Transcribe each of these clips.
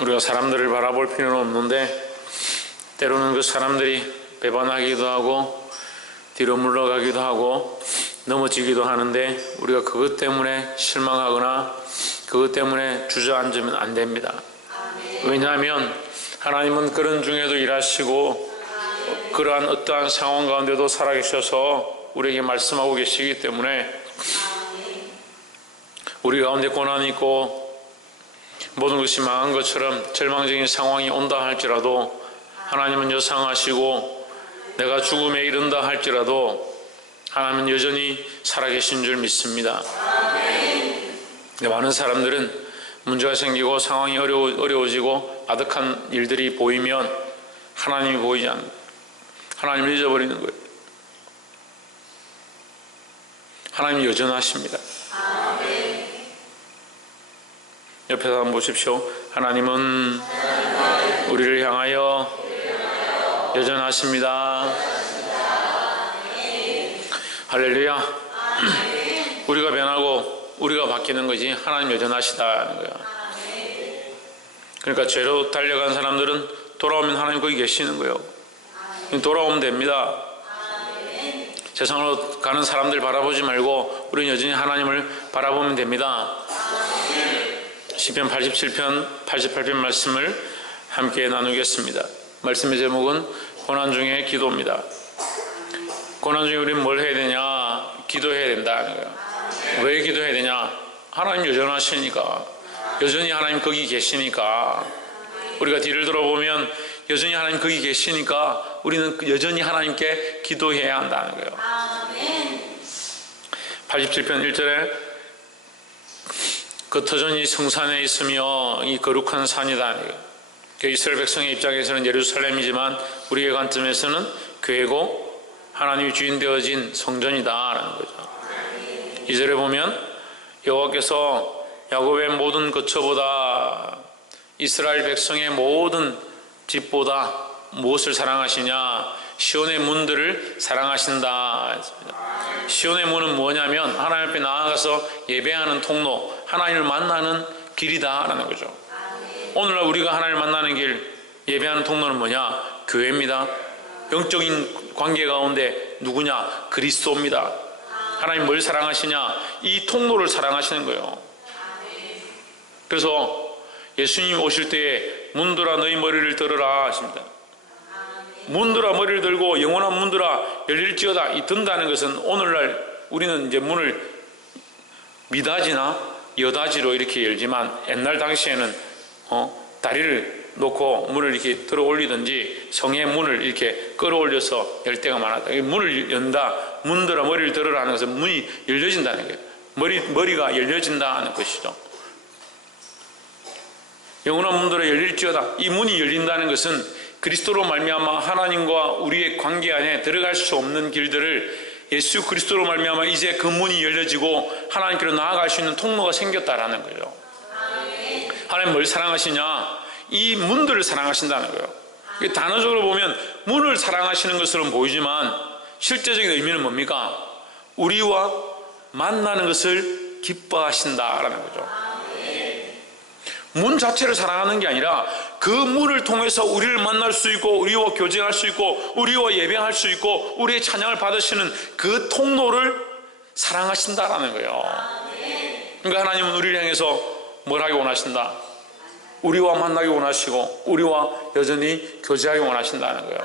우리가 사람들을 바라볼 필요는 없는데 때로는 그 사람들이 배반하기도 하고 뒤로 물러가기도 하고 넘어지기도 하는데 우리가 그것 때문에 실망하거나 그것 때문에 주저앉으면 안 됩니다. 왜냐하면 하나님은 그런 중에도 일하시고 그러한 어떠한 상황 가운데도 살아계셔서 우리에게 말씀하고 계시기 때문에 우리 가운데 고난이 있고 모든 것이 망한 것처럼 절망적인 상황이 온다 할지라도 하나님은 여상하시고 내가 죽음에 이른다 할지라도 하나님은 여전히 살아계신 줄 믿습니다. 많은 사람들은 문제가 생기고 상황이 어려워지고 아득한 일들이 보이면 하나님이 보이지 않는, 하나님을 잊어버리는 거예요. 하나님이 여전하십니다. 옆에서 한번 보십시오. 하나님은 우리를 향하여 여전하십니다. 할렐루야. 우리가 변하고 우리가 바뀌는 거지 하나님 여전하시다는 거야. 그러니까 죄로 달려간 사람들은 돌아오면 하나님 거기 계시는 거예요. 돌아오면 됩니다. 세상으로 가는 사람들 바라보지 말고 우리는 여전히 하나님을 바라보면 됩니다. 시편 87편 88편 말씀을 함께 나누겠습니다. 말씀의 제목은 고난 중에 기도입니다. 고난 중에 우리는 뭘 해야 되냐? 기도해야 된다는 거예요. 왜 기도해야 되냐? 하나님 여전하시니까, 여전히 하나님 거기 계시니까. 우리가 뒤를 돌아보면 여전히 하나님 거기 계시니까 우리는 여전히 하나님께 기도해야 한다는 거예요. 87편 1절에 그 터전이 성산에 있으며 이 거룩한 산이다. 이스라엘 백성의 입장에서는 예루살렘이지만 우리의 관점에서는 교회고 하나님이 주인 되어진 성전이다라는 거죠. 2절에 보면 여호와께서 야곱의 모든 거처보다 이스라엘 백성의 모든 집보다 무엇을 사랑하시냐? 시온의 문들을 사랑하신다. 시온의 문은 뭐냐면 하나님 앞에 나아가서 예배하는 통로, 하나님을 만나는 길이다라는 거죠. 오늘날 우리가 하나님을 만나는 길, 예배하는 통로는 뭐냐? 교회입니다. 영적인 관계 가운데 누구냐? 그리스도입니다. 하나님 뭘 사랑하시냐? 이 통로를 사랑하시는 거예요. 그래서 예수님 오실 때에 문들아 너희 머리를 들으라 하십니다. 문들아 머리를 들고 영원한 문들아 열릴지어다. 이 든다는 것은 오늘날 우리는 이제 문을 미닫이나 여닫이로 이렇게 열지만 옛날 당시에는 다리를 놓고 문을 이렇게 들어 올리든지 성의 문을 이렇게 끌어올려서 열 때가 많았다. 문을 연다. 문들아 머리를 들으라 하는 것은 문이 열려진다는 거예요. 머리가 열려진다는 것이죠. 영원한 문들아 열릴지어다. 이 문이 열린다는 것은 그리스도로 말미암아 하나님과 우리의 관계 안에 들어갈 수 없는 길들을 예수 그리스도로 말미암아 이제 그 문이 열려지고 하나님께로 나아갈 수 있는 통로가 생겼다라는 거예요. 하나님 뭘 사랑하시냐? 이 문들을 사랑하신다는 거예요. 단어적으로 보면 문을 사랑하시는 것으로 보이지만 실제적인 의미는 뭡니까? 우리와 만나는 것을 기뻐하신다라는 거죠. 문 자체를 사랑하는 게 아니라 그 문을 통해서 우리를 만날 수 있고 우리와 교제할 수 있고 우리와 예배할 수 있고 우리의 찬양을 받으시는 그 통로를 사랑하신다라는 거예요. 그러니까 하나님은 우리를 향해서 뭘 하기 원하신다? 우리와 만나기 원하시고 우리와 여전히 교제하기 원하신다는 거예요.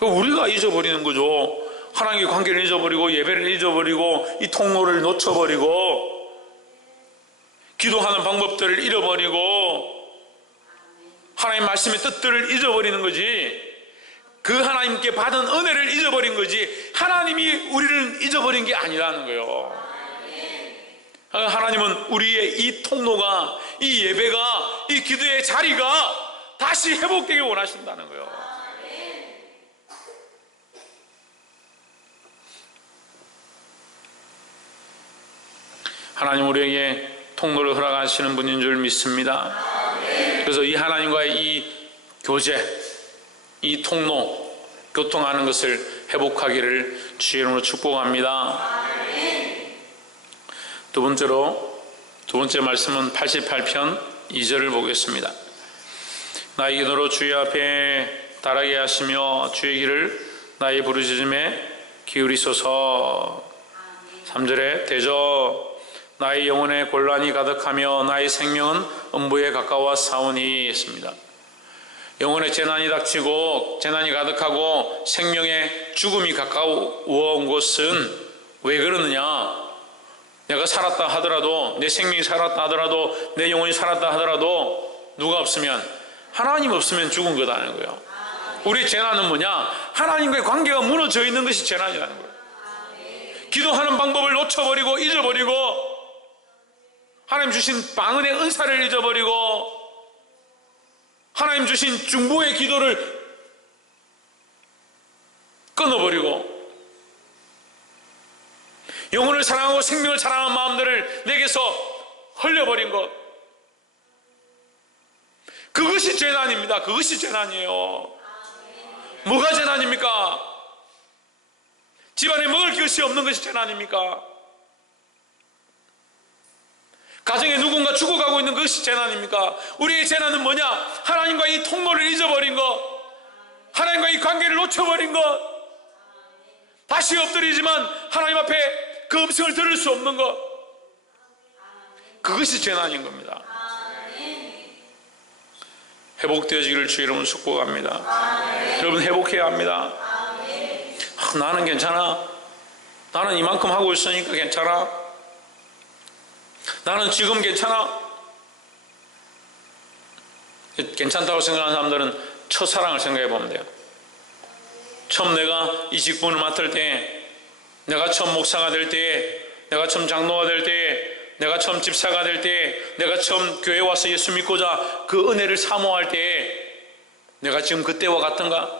우리가 잊어버리는 거죠. 하나님의 관계를 잊어버리고 예배를 잊어버리고 이 통로를 놓쳐버리고 기도하는 방법들을 잃어버리고 하나님 말씀의 뜻들을 잊어버리는 거지, 그 하나님께 받은 은혜를 잊어버린 거지 하나님이 우리를 잊어버린 게 아니라는 거예요. 하나님은 우리의 이 통로가, 이 예배가, 이 기도의 자리가 다시 회복되길 원하신다는 거예요. 하나님 우리에게 통로를 허락하시는 분인 줄 믿습니다. 그래서 이 하나님과의 이 교제, 이 통로, 교통하는 것을 회복하기를 주의 이름으로 축복합니다. 두 번째 말씀은 88편 2절을 보겠습니다. 나의 기도로 주의 앞에 달하게 하시며 주의 길을 나의 부르짖음에 기울이소서. 3절에 대저 나의 영혼에 곤란이 가득하며 나의 생명은 음부에 가까워 싸우니 했습니다. 영혼에 재난이 닥치고 재난이 가득하고 생명의 죽음이 가까워 온 것은 왜 그러느냐? 내가 살았다 하더라도, 내 생명이 살았다 하더라도, 내 영혼이 살았다 하더라도 누가 없으면, 하나님 없으면 죽은 거다는 거예요. 우리 재난은 뭐냐? 하나님과의 관계가 무너져 있는 것이 재난이라는 거예요. 기도하는 방법을 놓쳐버리고 잊어버리고 하나님 주신 방언의 은사를 잊어버리고 하나님 주신 중보의 기도를 끊어버리고 영혼을 사랑하고 생명을 사랑하는 마음들을 내게서 흘려버린 것, 그것이 재난입니다. 그것이 재난이에요. 뭐가 재난입니까? 집안에 먹을 것이 없는 것이 재난입니까? 가정에 누군가 죽어가고 있는 것이 재난입니까? 우리의 재난은 뭐냐? 하나님과 이 통로를 잊어버린 것, 하나님과 이 관계를 놓쳐버린 것, 다시 엎드리지만 하나님 앞에 그 음성을 들을 수 없는 것, 그것이 재난인 겁니다. 회복되어지기를 주의 이름으로 축복합니다. 여러분, 회복해야 합니다. 나는 괜찮아, 나는 이만큼 하고 있으니까 괜찮아, 나는 지금 괜찮아. 괜찮다고 생각하는 사람들은 첫사랑을 생각해 보면 돼요. 처음 내가 이 직분을 맡을 때, 내가 처음 목사가 될 때, 내가 처음 장로가 될 때, 내가 처음 집사가 될 때, 내가 처음 교회에 와서 예수 믿고자 그 은혜를 사모할 때 내가 지금 그때와 같은가?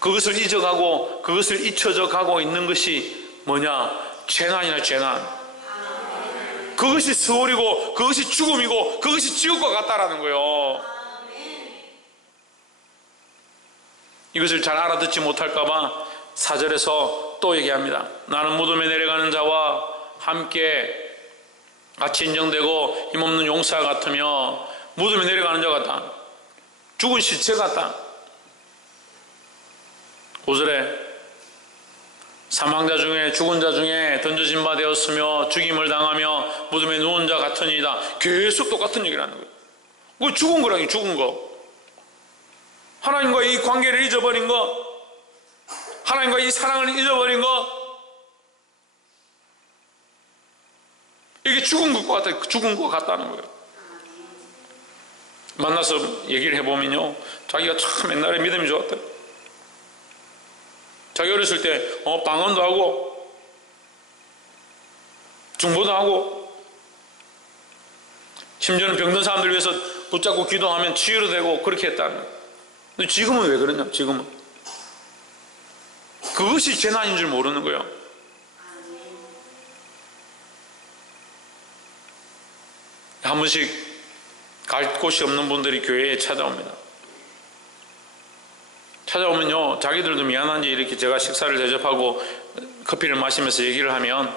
그것을 잊어가고 그것을 잊혀져 가고 있는 것이 뭐냐? 재난이나 재난. 그것이 스월이고 그것이 죽음이고 그것이 지옥과 같다라는 거예요. 이것을 잘 알아듣지 못할까봐 4절에서 또 얘기합니다. 나는 무덤에 내려가는 자와 함께 같이 인정되고 힘없는 용사 같으며 무덤에 내려가는 자 같다. 죽은 시체 같다. 5절에 사망자 중에 죽은 자 중에 던져진 바 되었으며 죽임을 당하며 무덤에 누운 자 같으니이다. 계속 똑같은 얘기를 하는 거예요. 그 죽은 거라니, 죽은 거. 하나님과 이 관계를 잊어버린 것, 하나님과 이 사랑을 잊어버린 것, 이게 죽은 것과 같다, 죽은 것 같다는 거예요. 만나서 얘기를 해보면요, 자기가 참 옛날에 믿음이 좋았다. 자기 어렸을 때 방언도 하고 중보도 하고 심지어는 병든 사람들 위해서 붙잡고 기도하면 치유도 되고 그렇게 했다는 거예요. 근데 지금은 왜 그러냐? 지금은 그것이 재난인 줄 모르는 거예요. 한 번씩 갈 곳이 없는 분들이 교회에 찾아옵니다. 찾아오면요, 자기들도 미안한지 이렇게 제가 식사를 대접하고 커피를 마시면서 얘기를 하면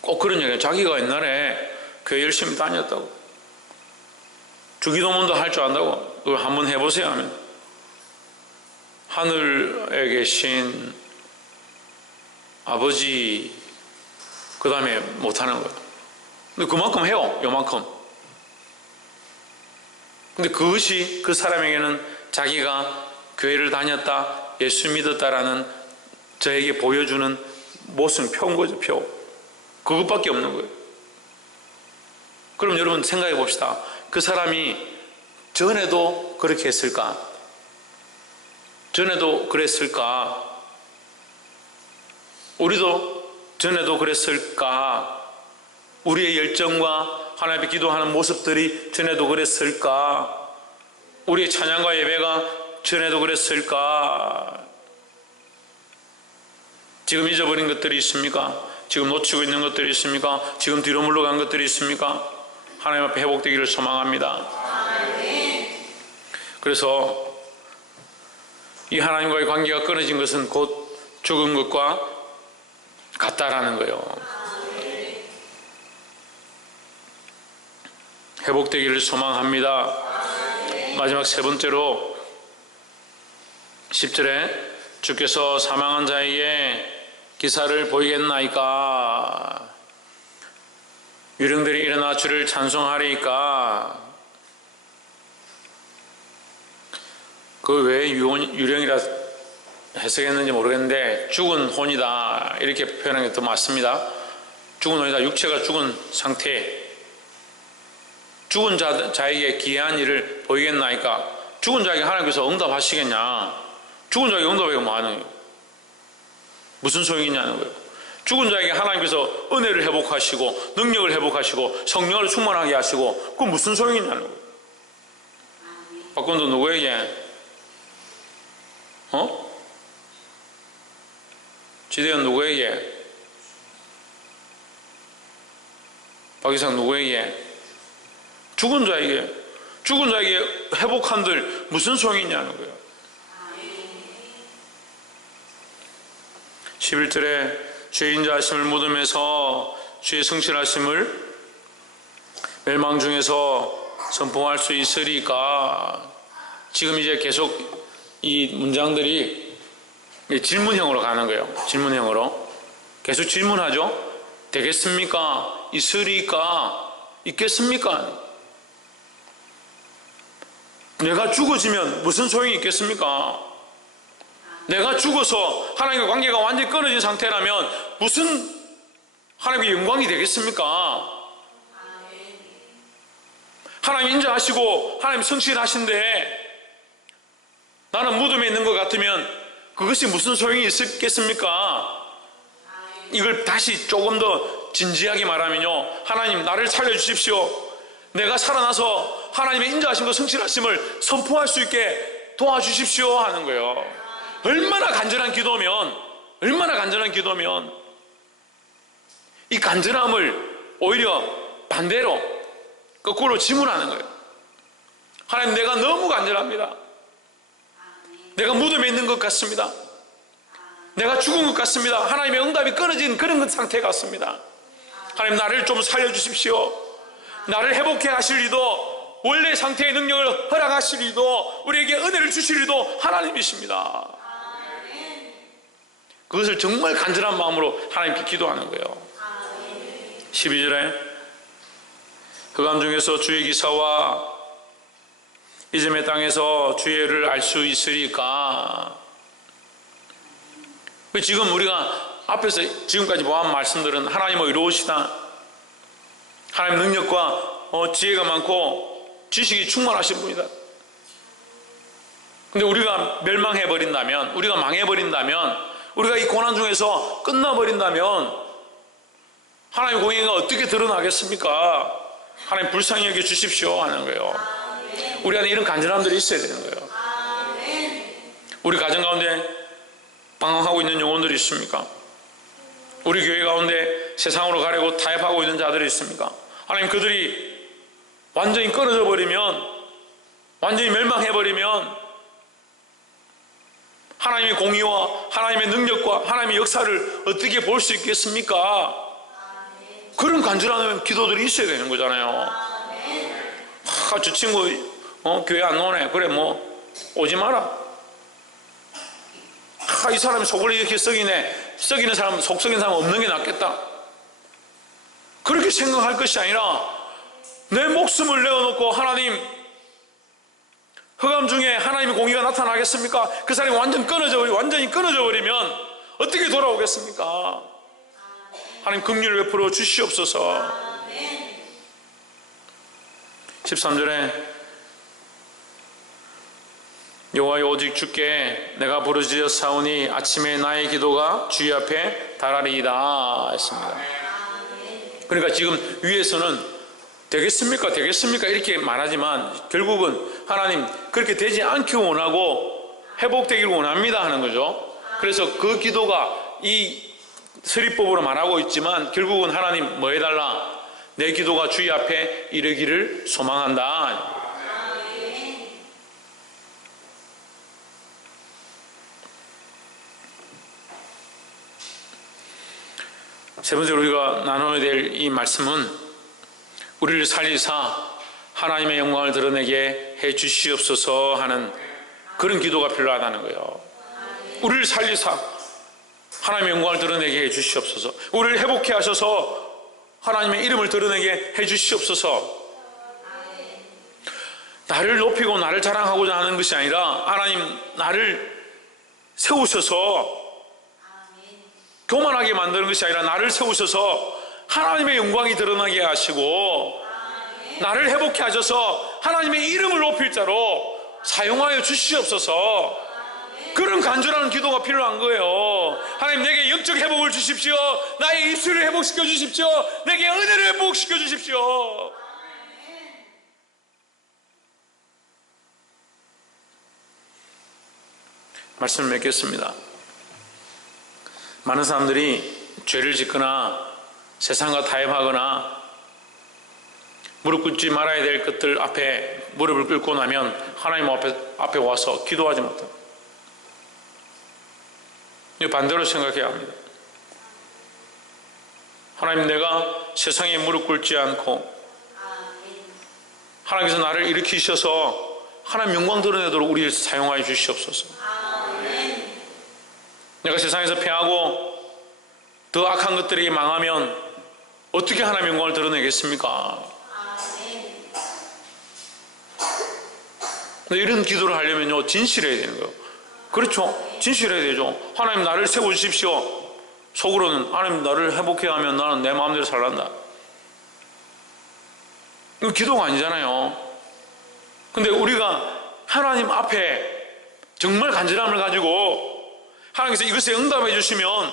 꼭 그런 얘기예요. 자기가 옛날에 교회 열심히 다녔다고, 주기도문도 할 줄 안다고, 그걸 한번 해보세요 하면 하늘에 계신 아버지 그 다음에 못하는 거예요. 근데 그만큼 해요. 요만큼. 근데 그것이 그 사람에게는 자기가 교회를 다녔다, 예수 믿었다라는 저에게 보여주는 모습, 표인 거죠, 표. 그것밖에 없는 거예요. 그럼 여러분 생각해 봅시다. 그 사람이 전에도 그렇게 했을까? 전에도 그랬을까? 우리도 전에도 그랬을까? 우리의 열정과 하나님 앞에 기도하는 모습들이 전에도 그랬을까? 우리의 찬양과 예배가 전에도 그랬을까? 지금 잊어버린 것들이 있습니까? 지금 놓치고 있는 것들이 있습니까? 지금 뒤로 물러간 것들이 있습니까? 하나님 앞에 회복되기를 소망합니다. 그래서 이 하나님과의 관계가 끊어진 것은 곧 죽은 것과 같다라는 거예요. 회복되기를 소망합니다. 마지막 세 번째로 10절에 주께서 사망한 자에게 기사를 보이겠나이까? 유령들이 일어나 주를 찬송하리이까? 그 왜 유령이라 해석했는지 모르겠는데 죽은 혼이다 이렇게 표현하는 게 더 맞습니다. 죽은 혼이다. 육체가 죽은 상태. 죽은 자에게 기이한 일을 보이겠나이까? 죽은 자에게 하나님께서 응답하시겠냐? 죽은 자에게 응답하기가 뭐 하는 거예요? 무슨 소용이 있냐는 거예요. 죽은 자에게 하나님께서 은혜를 회복하시고 능력을 회복하시고 성령을 충만하게 하시고 그건 무슨 소용이 있냐는 거예요. 박건도 누구에게? 지대현 누구에게? 박이상 누구에게? 죽은 자에게 회복한들 무슨 소용이 있냐는 거예요. 11절에 주의 인자하심을 묻음에서 주의 성실하심을 멸망 중에서 선포할 수 있으리까? 지금 이제 계속 이 문장들이 질문형으로 가는 거예요. 질문형으로 계속 질문하죠. 되겠습니까? 있으리까? 있겠습니까? 내가 죽어지면 무슨 소용이 있겠습니까? 내가 죽어서 하나님과 관계가 완전히 끊어진 상태라면 무슨 하나님의 영광이 되겠습니까? 하나님 인자하시고 하나님 성실하신데 나는 무덤에 있는 것 같으면 그것이 무슨 소용이 있겠습니까? 이걸 다시 조금 더 진지하게 말하면요, 하나님 나를 살려주십시오. 내가 살아나서 하나님의 인자하심과 성실하심을 선포할 수 있게 도와주십시오 하는 거예요. 얼마나 간절한 기도면 이 간절함을 오히려 반대로 거꾸로 질문하는 거예요. 하나님, 내가 너무 간절합니다. 내가 무덤에 있는 것 같습니다. 내가 죽은 것 같습니다. 하나님의 응답이 끊어진 그런 상태 같습니다. 하나님, 나를 좀 살려주십시오. 나를 회복해 하실 리도, 원래 상태의 능력을 허락하실 리도, 우리에게 은혜를 주실 리도 하나님이십니다. 그것을 정말 간절한 마음으로 하나님께 기도하는 거예요. 12절에 흑암 중에서 주의 기사와 이즘의 땅에서 주의 일을 알 수 있으리까? 지금 우리가 앞에서 지금까지 보한 말씀들은 하나님은 의로우시다, 하나님 능력과 지혜가 많고 지식이 충만하신 분이다. 근데 우리가 멸망해버린다면, 우리가 망해버린다면, 우리가 이 고난 중에서 끝나버린다면 하나님의 공의가 어떻게 드러나겠습니까? 하나님 불쌍히 여겨 주십시오 하는 거예요. 우리 안에 이런 간절함들이 있어야 되는 거예요. 우리 가정 가운데 방황하고 있는 영혼들이 있습니까? 우리 교회 가운데 세상으로 가려고 타협하고 있는 자들이 있습니까? 하나님, 그들이 완전히 끊어져 버리면, 완전히 멸망해버리면 하나님의 공의와 하나님의 능력과 하나님의 역사를 어떻게 볼 수 있겠습니까? 그런 간절한 기도들이 있어야 되는 거잖아요. 저 친구 교회 안 오네. 그래, 뭐 오지 마라. 이 사람이 속을 이렇게 썩이는 사람, 속 썩인 사람 없는 게 낫겠다. 그렇게 생각할 것이 아니라 내 목숨을 내어놓고 하나님, 흑암 중에 하나님의 공의가 나타나겠습니까? 그 사람이 완전히 끊어져 버리면 어떻게 돌아오겠습니까? 하나님 긍휼을 베풀어 주시옵소서. 13절에 여호와여, 오직 주께 내가 부르짖었사오니 아침에 나의 기도가 주의 앞에 달하리이다 했습니다. 그러니까 지금 위에서는 되겠습니까? 이렇게 말하지만 결국은 하나님, 그렇게 되지 않기 원하고 회복되기를 원합니다 하는 거죠. 그래서 그 기도가 이 서리법으로 말하고 있지만 결국은 하나님 뭐 해달라? 내 기도가 주의 앞에 이르기를 소망한다. 세 번째로 우리가 나눠야 될 이 말씀은 우리를 살리사 하나님의 영광을 드러내게 해 주시옵소서 하는 그런 기도가 필요하다는 거예요. 우리를 살리사 하나님의 영광을 드러내게 해 주시옵소서. 우리를 회복해 하셔서 하나님의 이름을 드러내게 해 주시옵소서. 나를 높이고 나를 자랑하고자 하는 것이 아니라 하나님 나를 세우셔서 교만하게 만드는 것이 아니라 나를 세우셔서 하나님의 영광이 드러나게 하시고 나를 회복해 하셔서 하나님의 이름을 높일 자로 사용하여 주시옵소서. 그런 간절한 기도가 필요한 거예요. 하나님 내게 영적 회복을 주십시오. 나의 입술을 회복시켜 주십시오. 내게 은혜를 회복시켜 주십시오. 말씀을 맺겠습니다. 많은 사람들이 죄를 짓거나 세상과 타협하거나 무릎 꿇지 말아야 될 것들 앞에 무릎을 꿇고 나면 하나님 앞에 와서 기도하지 못합니다. 반대로 생각해야 합니다. 하나님 내가 세상에 무릎 꿇지 않고 하나님께서 나를 일으키셔서 하나님 영광 드러내도록 우리를 사용하여 주시옵소서. 내가 세상에서 패하고 더 악한 것들이 망하면 어떻게 하나님 영광을 드러내겠습니까? 이런 기도를 하려면요 진실해야 되는 거예요. 그렇죠? 진실해야 되죠. 하나님 나를 세워주십시오. 속으로는 하나님 나를 회복해 하면 나는 내 마음대로 살란다. 이건 기도가 아니잖아요. 근데 우리가 하나님 앞에 정말 간절함을 가지고 하나님께서 이것에 응답해 주시면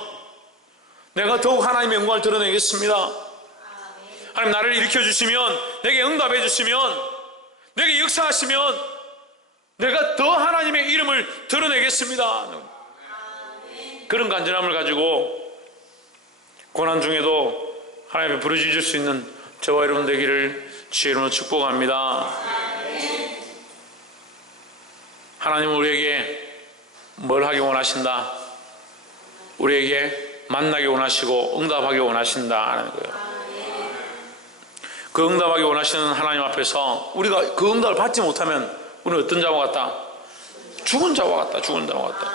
내가 더욱 하나님의 영광을 드러내겠습니다. 하나님 나를 일으켜 주시면, 내게 응답해 주시면, 내게 역사하시면 내가 더 하나님의 이름을 드러내겠습니다. 그런 간절함을 가지고 고난 중에도 하나님 앞에 부르짖을 수 있는 저와 여러분 되기를 주의 이름으로 축복합니다. 하나님은 우리에게 뭘 하기 원하신다? 우리에게 만나기 원하시고 응답하기 원하신다 하는 거예요. 그 응답하기 원하시는 하나님 앞에서 우리가 그 응답을 받지 못하면 우리는 어떤 자와 같다? 죽은 자와 같다. 죽은 자와 같다.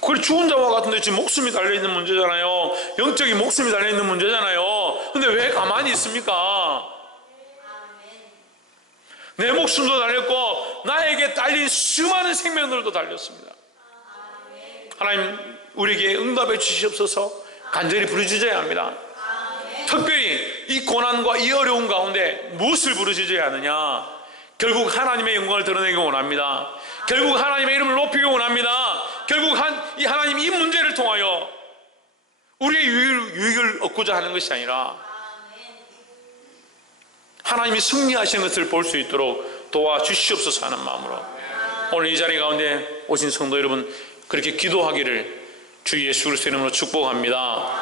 그걸 죽은 자와 같은데 지금 목숨이 달려있는 문제잖아요. 영적인 목숨이 달려있는 문제잖아요. 근데 왜 가만히 있습니까? 내 목숨도 달렸고 나에게 달린 수많은 생명들도 달렸습니다. 하나님 우리에게 응답해 주시옵소서. 간절히 부르짖어야 합니다. 특별히 이 고난과 이 어려운 가운데 무엇을 부르짖어야 하느냐? 결국 하나님의 영광을 드러내기 원합니다. 결국 하나님의 이름을 높이기 원합니다. 결국 이 하나님 이 문제를 통하여 우리의 유익을 얻고자 하는 것이 아니라 하나님이 승리하시는 것을 볼 수 있도록 도와주시옵소서 하는 마음으로 오늘 이 자리 가운데 오신 성도 여러분 그렇게 기도하기를 주 예수 그리스도 이름으로 축복합니다.